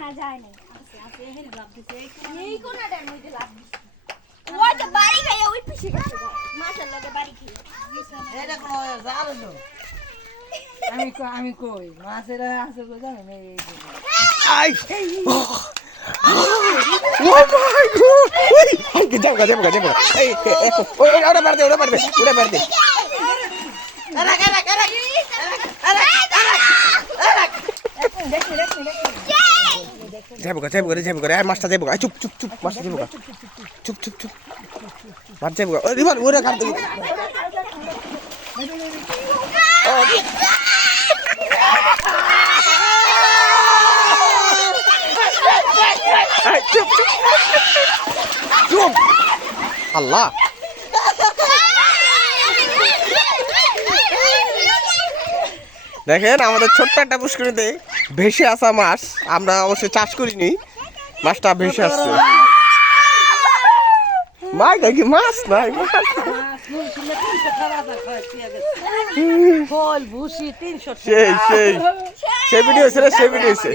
না যায় নাই এই কোনাটার মধ্যে লাভ দিছে ওই যে বাড়ি খাইয়া ওই পিছে গেছে মাছের লগে বাড়ি খাইয়া এটা কোন জাল হলো আমি কই মাছের আছে তো জানেন এই আই ও মাই গড এই যাও এই ওটা মার দে যাবো রে মাছটা যাবো চুপ মাছটা যাবো চুপ মাছ যাবো রিমান ওরে কাট দে চুপ আল্লাহ দেখেন আমাদের ছোট্ট একটা পুষ্করিতে ভেসে আসা মাছ আমরা অবশ্যই চাষ করিনি মাছটা ভেসে আসছে মাছ নাকি মাছ নাই ফল ভুসি 300 সেই ভিডিও হয়েছে